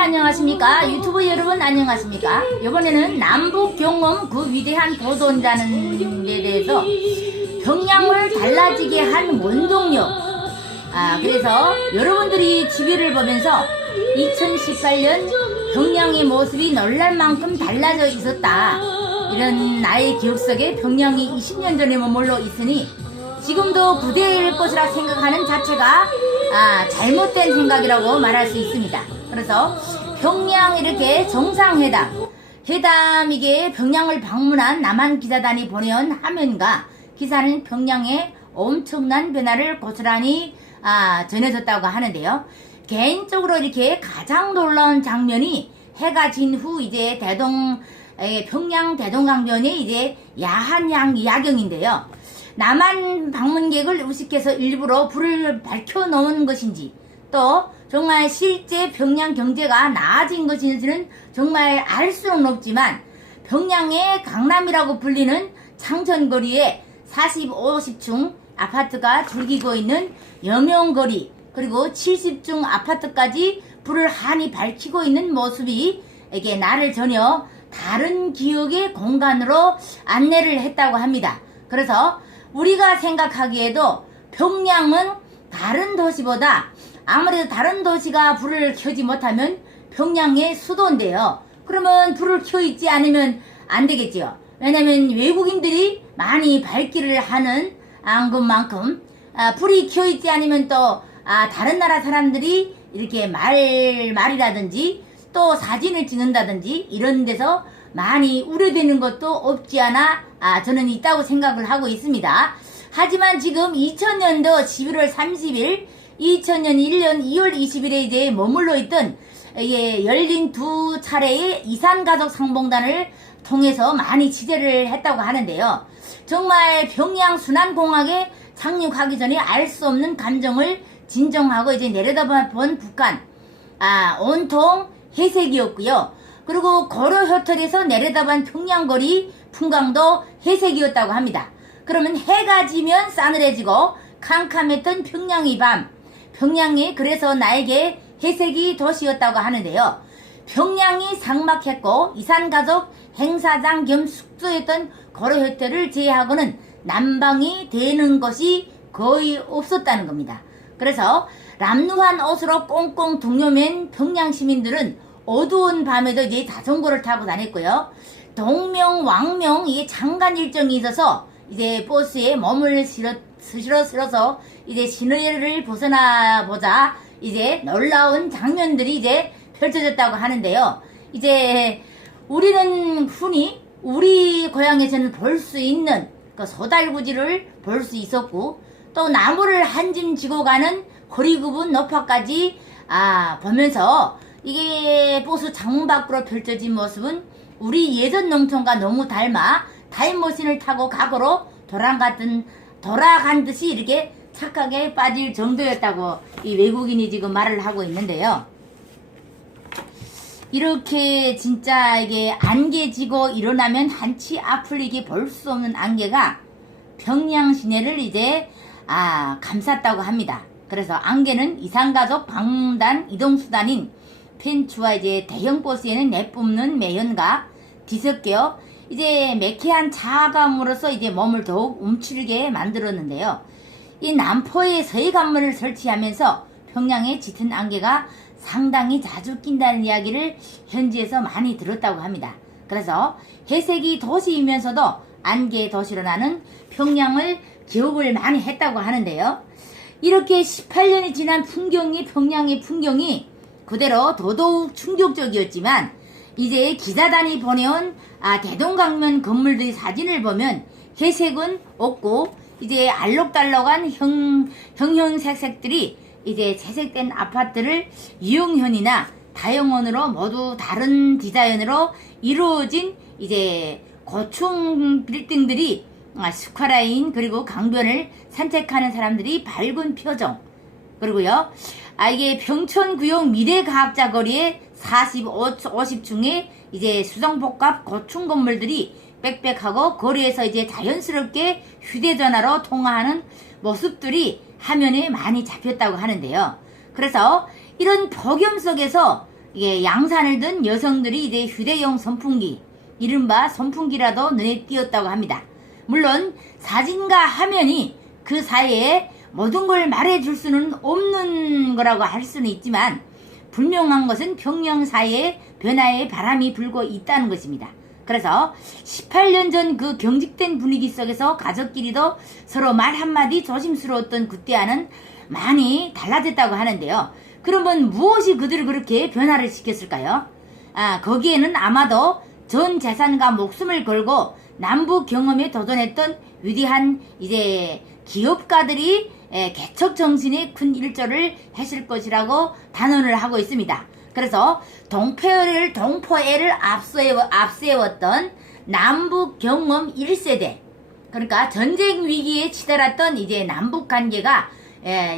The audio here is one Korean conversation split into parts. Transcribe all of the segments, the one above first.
안녕하십니까. 유튜브 여러분 안녕하십니까. 이번에는 남북 경험 그 위대한 도전자는에 대해서 평양을 달라지게 한 원동력, 그래서 여러분들이 TV를 보면서 2018년 평양의 모습이 놀랄 만큼 달라져 있었다, 이런 나의 기억 속에 평양이 20년 전에 머물러 있으니 지금도 그대일 것이라 생각하는 자체가 잘못된 생각이라고 말할 수 있습니다. 그래서 평양 이렇게 정상회담, 이게 평양을 방문한 남한 기자단이 보내온 화면과 기사는 평양의 엄청난 변화를 고스란히 전해졌다고 하는데요. 개인적으로 이렇게 가장 놀라운 장면이 해가 진 후 이제 평양 대동강변의 이제 야한 야경인데요. 남한 방문객을 의식해서 일부러 불을 밝혀 놓은 것인지, 또 정말 실제 평양 경제가 나아진 것인지는 정말 알 수는 없지만, 평양의 강남이라고 불리는 창천거리에 40, 50층 아파트가 줄기고 있는 여명거리, 그리고 70층 아파트까지 불을 환히 밝히고 있는 모습이 이게 나를 전혀 다른 기억의 공간으로 안내를 했다고 합니다. 그래서 우리가 생각하기에도 평양은 다른 도시보다, 아무래도 다른 도시가 불을 켜지 못하면 평양의 수도인데요. 그러면 불을 켜 있지 않으면 안 되겠지요. 왜냐면 외국인들이 많이 밝기를 하는 것만큼 불이 켜 있지 않으면 또 다른 나라 사람들이 이렇게 말이라든지 또 사진을 찍는다든지 이런 데서 많이 우려되는 것도 없지 않아 저는 있다고 생각을 하고 있습니다. 하지만 지금 2000년도 11월 30일, 2000년 1년 2월 20일에 이제 머물러 있던 열린 두 차례의 이산가족 상봉단을 통해서 많이 취재를 했다고 하는데요. 정말 평양 순환공항에 착륙하기 전에 알 수 없는 감정을 진정하고 이제 내려다본 북한, 온통 회색이었고요. 그리고 고려 호텔에서 내려다본 평양거리 풍광도 회색이었다고 합니다. 그러면 해가 지면 싸늘해지고 캄캄했던 평양의 밤, 평양이 그래서 나에게 회색이 도시였다고 하는데요. 평양이 삭막했고 이산가족 행사장 겸 숙소였던 고려 호텔을 제외하고는 난방이 되는 것이 거의 없었다는 겁니다. 그래서 람루한 옷으로 꽁꽁 동요맨 평양 시민들은 어두운 밤에도 이제 자전거를 타고 다녔고요. 동명, 왕명, 장관 일정이 있어서 이제 버스에 몸을 실어서 이제 시내를 벗어나 보자 이제 놀라운 장면들이 이제 펼쳐졌다고 하는데요. 이제 우리는 흔히 우리 고향에서는 볼 수 있는 그 소달구지를 볼 수 있었고, 또 나무를 한 짐 지고 가는 거리 굽은 노파까지 보면서 이게 버스 창문 밖으로 펼쳐진 모습은 우리 예전 농촌과 너무 닮아 타임머신을 타고 과거로 돌아간 듯이 이렇게 착각에 빠질 정도였다고 이 외국인이 지금 말을 하고 있는데요. 이렇게 진짜 이게 안개 지고 일어나면 한치 앞을 이게 볼 수 없는 안개가 평양 시내를 이제 감쌌다고 합니다. 그래서 안개는 이산가족 방문단 이동수단인 펜츠와 이제 대형 버스에는 내뿜는 매연과 뒤섞여 이제 매캐한 자아감으로써 이제 몸을 더욱 움츠리게 만들었는데요. 이 남포에 서해관문을 설치하면서 평양의 짙은 안개가 상당히 자주 낀다는 이야기를 현지에서 많이 들었다고 합니다. 그래서 회색이 도시이면서도 안개의 도시로 나는 평양을 기억을 많이 했다고 하는데요. 이렇게 18년이 지난 평양의 풍경이 그대로 더더욱 충격적이었지만, 이제 기자단이 보내온 대동강변 건물들의 사진을 보면 회색은 없고 이제 알록달록한 형형색색들이 이제 채색된 아파트를 유형현이나 다용원으로 모두 다른 디자인으로 이루어진 이제 고층 빌딩들이 스카라인, 그리고 강변을 산책하는 사람들이 밝은 표정, 그리고요 이게 평촌구역 미래과학자 거리에 40, 50층의 이제 수정복합 고층 건물들이 빽빽하고 거리에서 이제 자연스럽게 휴대전화로 통화하는 모습들이 화면에 많이 잡혔다고 하는데요. 그래서 이런 폭염 속에서 이게 양산을 든 여성들이 이제 휴대용 선풍기, 이른바 선풍기라도 눈에 띄었다고 합니다. 물론 사진과 화면이 그 사이에 모든 걸 말해줄 수는 없는 거라고 할 수는 있지만 분명한 것은 평양 사이에 변화의 바람이 불고 있다는 것입니다. 그래서 18년 전 그 경직된 분위기 속에서 가족끼리도 서로 말 한마디 조심스러웠던 그때와는 많이 달라졌다고 하는데요. 그러면 무엇이 그들을 그렇게 변화를 시켰을까요? 거기에는 아마도 전 재산과 목숨을 걸고 남북 경험에 도전했던 위대한 이제 기업가들이 개척 정신에 큰 일조를 했을 것이라고 단언을 하고 있습니다. 그래서 동포애를 앞세웠던 남북 경험 1세대, 그러니까 전쟁 위기에 치달았던 이제 남북 관계가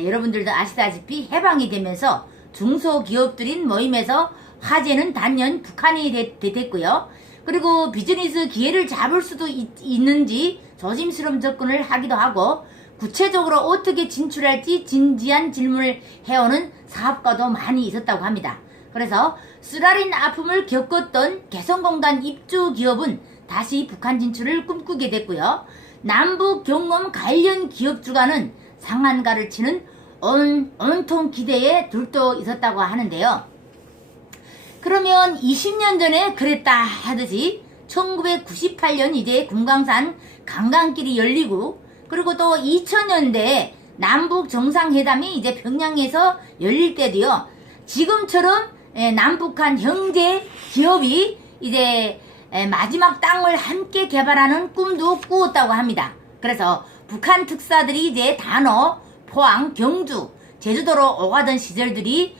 여러분들도 아시다시피 해방이 되면서 중소기업들인 모임에서 화제는 단연 북한이 됐고요. 그리고 비즈니스 기회를 잡을 수도 있는지 조심스러운 접근을 하기도 하고 구체적으로 어떻게 진출할지 진지한 질문을 해오는 사업가도 많이 있었다고 합니다. 그래서 쓰라린 아픔을 겪었던 개성공단 입주 기업은 다시 북한 진출을 꿈꾸게 됐고요. 남북 경험 관련 기업 주가는 상한가를 치는 온통 기대에 들떠 있었다고 하는데요. 그러면 20년 전에 그랬다 하듯이 1998년 이제 금강산 관광길이 열리고, 그리고 또 2000년대에 남북 정상회담이 이제 평양에서 열릴 때도요, 지금처럼 남북한 형제 기업이 이제 마지막 땅을 함께 개발하는 꿈도 꾸었다고 합니다. 그래서 북한 특사들이 이제 단호, 포항, 경주, 제주도로 오가던 시절들이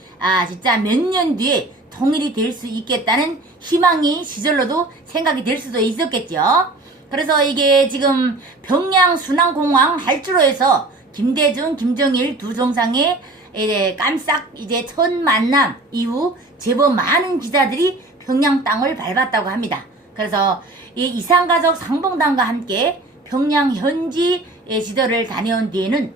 진짜 몇 년 뒤에 통일이 될 수 있겠다는 희망이 시절로도 생각이 될 수도 있었겠죠. 그래서 이게 지금 평양 순환공항 할주로에서 김대중, 김정일 두 정상의 깜싹 이제 첫 만남 이후 제법 많은 기자들이 평양 땅을 밟았다고 합니다. 그래서 이 이산가족 상봉단과 함께 평양 현지 지도를 다녀온 뒤에는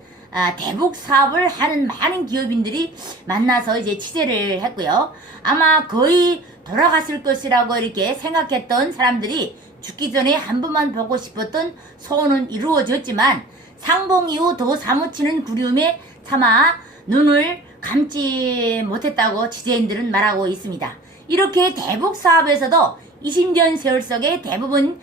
대북 사업을 하는 많은 기업인들이 만나서 이제 취재를 했고요. 아마 거의 돌아갔을 것이라고 이렇게 생각했던 사람들이 죽기 전에 한 번만 보고 싶었던 소원은 이루어졌지만 상봉 이후 더 사무치는 그리움에 차마 눈을 감지 못했다고 취재인들은 말하고 있습니다. 이렇게 대북 사업에서도 20년 세월 속에 대부분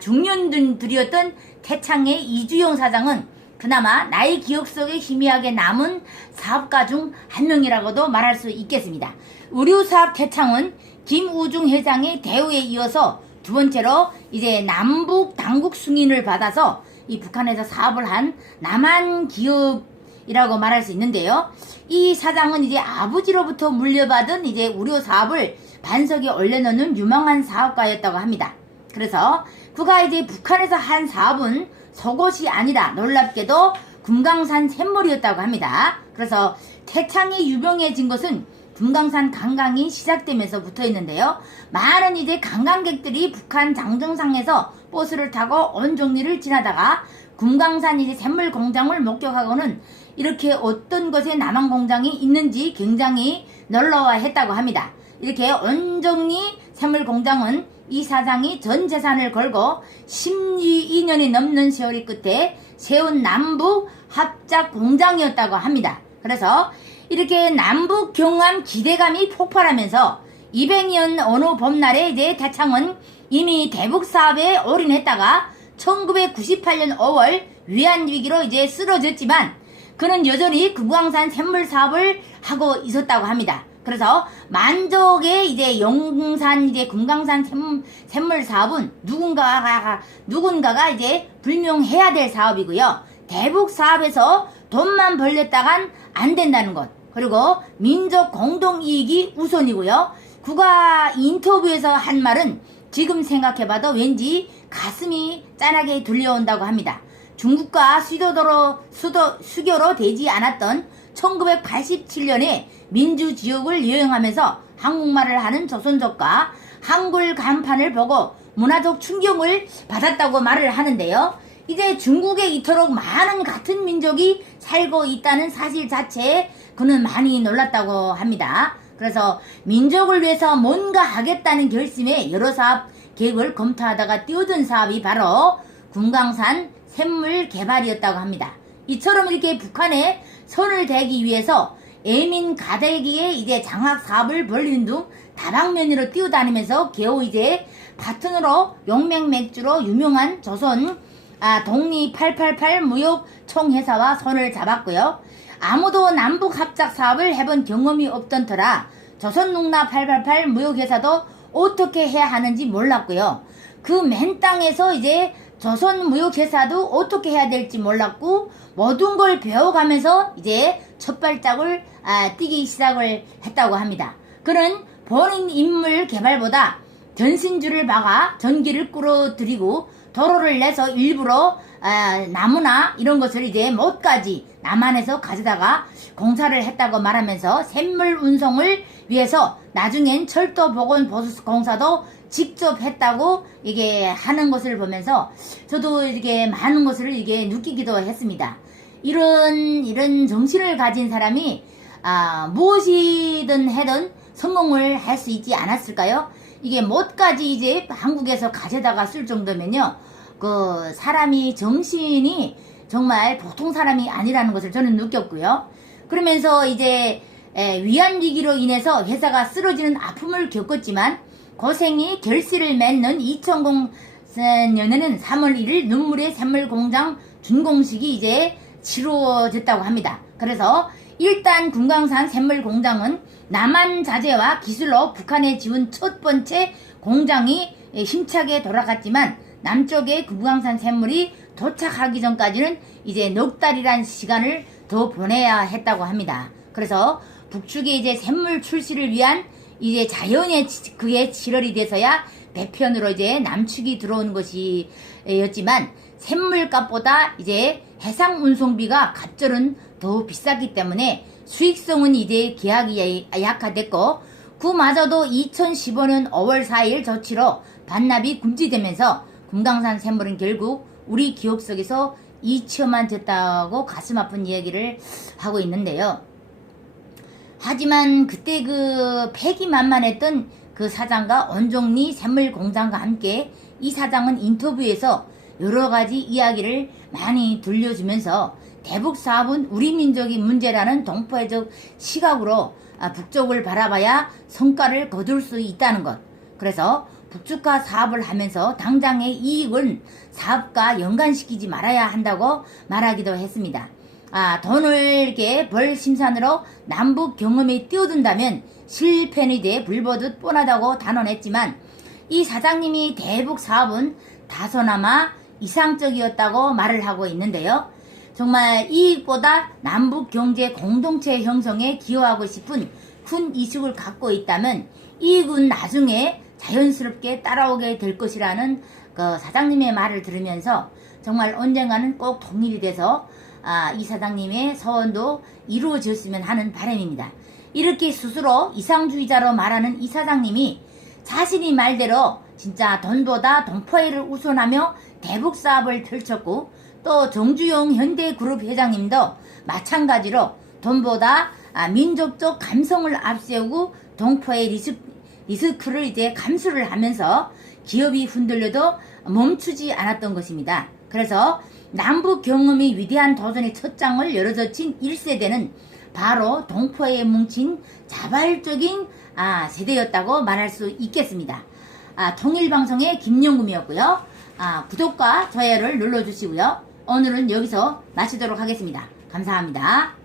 중년들이었던 태창의 이주영 사장은 그나마 나의 기억 속에 희미하게 남은 사업가 중 한 명이라고도 말할 수 있겠습니다. 의류사업 태창은 김우중 회장의 대우에 이어서 두 번째로 이제 남북 당국 승인을 받아서 이 북한에서 사업을 한 남한 기업이라고 말할 수 있는데요. 이 사장은 이제 아버지로부터 물려받은 이제 의료 사업을 반석에 올려놓는 유망한 사업가였다고 합니다. 그래서 그가 이제 북한에서 한 사업은 속옷이 아니라 놀랍게도 금강산 샘물이었다고 합니다. 그래서 태창이 유명해진 것은 금강산 관광이 시작되면서 붙어있는데요. 많은 이제 관광객들이 북한 장정상에서 버스를 타고 온 종리를 지나다가 금강산 이제 샘물 공장을 목격하고는 이렇게 어떤 곳에 남한 공장이 있는지 굉장히 놀라워했다고 합니다. 이렇게 온종리 샘물 공장은 이 사장이 전 재산을 걸고 12년이 넘는 세월이 끝에 세운 남북 합작 공장이었다고 합니다. 그래서 이렇게 남북 경험 기대감이 폭발하면서 200년 어느 봄날에 이제 태창은 이미 대북 사업에 올인했다가 1998년 5월 위안위기로 이제 쓰러졌지만 그는 여전히 금강산 샘물 사업을 하고 있었다고 합니다. 그래서 만족의 이제 용산 이제 금강산 샘물 사업은 누군가가 이제 불명해야 될 사업이고요. 대북 사업에서 돈만 벌렸다간 안 된다는 것. 그리고 민족 공동이익이 우선이고요. 그가 인터뷰에서 한 말은 지금 생각해봐도 왠지 가슴이 짠하게 들려온다고 합니다. 중국과 수교로 되지 않았던 1987년에 민주지역을 여행하면서 한국말을 하는 조선족과 한글 간판을 보고 문화적 충격을 받았다고 말을 하는데요. 이제 중국에 이토록 많은 같은 민족이 살고 있다는 사실 자체에 그는 많이 놀랐다고 합니다. 그래서 민족을 위해서 뭔가 하겠다는 결심에 여러 사업 계획을 검토하다가 뛰어든 사업이 바로 금강산 샘물 개발이었다고 합니다. 이처럼 이렇게 북한에 손을 대기 위해서 애민 가대기에 이제 장학 사업을 벌리는 등 다방면으로 뛰어다니면서 겨우 이제 바톤으로 용맹 맥주로 유명한 조선 독립 888 무역 총회사와 손을 잡았고요. 아무도 남북 합작 사업을 해본 경험이 없던 터라 조선농라 888 무역회사도 어떻게 해야 하는지 몰랐고요. 그 맨 땅에서 이제 조선무역회사도 어떻게 해야 될지 몰랐고 모든 걸 배워가면서 이제 첫 발짝을 뛰기 시작을 했다고 합니다. 그는 본인 인물 개발보다 전신줄을 박아 전기를 끌어들이고 도로를 내서 일부러 나무나 이런 것을 이제 못까지 남한에서 가져다가 공사를 했다고 말하면서 샘물 운송을 위해서 나중엔 철도 보건 보수 공사도 직접 했다고 이게 하는 것을 보면서 저도 이렇게 많은 것을 이게 느끼기도 했습니다. 이런 정신을 가진 사람이 무엇이든 해든 성공을 할 수 있지 않았을까요? 이게 못까지 이제 한국에서 가져다가 쓸 정도면요, 그 사람이 정신이 정말 보통 사람이 아니라는 것을 저는 느꼈고요. 그러면서 이제 위안위기로 인해서 회사가 쓰러지는 아픔을 겪었지만 고생이 결실을 맺는 2004년에는 3월 1일 눈물의 샘물 공장 준공식이 이제 치루어졌다고 합니다. 그래서 일단 금강산 샘물 공장은 남한 자재와 기술로 북한에 지운 첫 번째 공장이 힘차게 돌아갔지만 남쪽의 금강산 샘물이 도착하기 전까지는 이제 넉 달이란 시간을 더 보내야 했다고 합니다. 그래서 북측에 이제 샘물 출시를 위한 이제 자연의 그게 지혈이 돼서야 배편으로 이제 남측이 들어오는 것이었지만 샘물값보다 이제 해상 운송비가 갑절은 더 비쌌기 때문에 수익성은 이제 계약이 약화됐고 그마저도 2015년 5월 4일 조치로 반납이 금지되면서 금강산 샘물은 결국 우리 기억 속에서 잊혀만 됐다고 가슴 아픈 이야기를 하고 있는데요. 하지만 그때 그 패기만만했던 그 사장과 원종리 샘물 공장과 함께 이 사장은 인터뷰에서 여러 가지 이야기를 많이 들려주면서 대북 사업은 우리 민족의 문제라는 동포애적 시각으로 북쪽을 바라봐야 성과를 거둘 수 있다는 것. 그래서 북측과 사업을 하면서 당장의 이익은 사업과 연관시키지 말아야 한다고 말하기도 했습니다. 돈을 이렇게 벌 심산으로 남북 경험에 뛰어든다면 실패는 이제 불보듯 뻔하다고 단언했지만 이 사장님이 대북 사업은 다소나마 이상적이었다고 말을 하고 있는데요. 정말 이익보다 남북 경제 공동체 형성에 기여하고 싶은 큰 이식을 갖고 있다면 이익은 나중에 자연스럽게 따라오게 될 것이라는 그 사장님의 말을 들으면서 정말 언젠가는 꼭 통일이 돼서 이 사장님의 소원도 이루어졌으면 하는 바람입니다. 이렇게 스스로 이상주의자로 말하는 이 사장님이 자신이 말대로 진짜 돈보다 동포애를 우선하며 대북 사업을 펼쳤고 또 정주영 현대그룹 회장님도 마찬가지로 돈보다 민족적 감성을 앞세우고 동포의 리스크를 이제 감수를 하면서 기업이 흔들려도 멈추지 않았던 것입니다. 그래서 남북 경험이 위대한 도전의 첫 장을 열어젖힌 1세대는 바로 동포에 뭉친 자발적인 세대였다고 말할 수 있겠습니다. 통일방송의 김영금이었고요. 구독과 좋아요를 눌러주시고요. 오늘은 여기서 마치도록 하겠습니다. 감사합니다.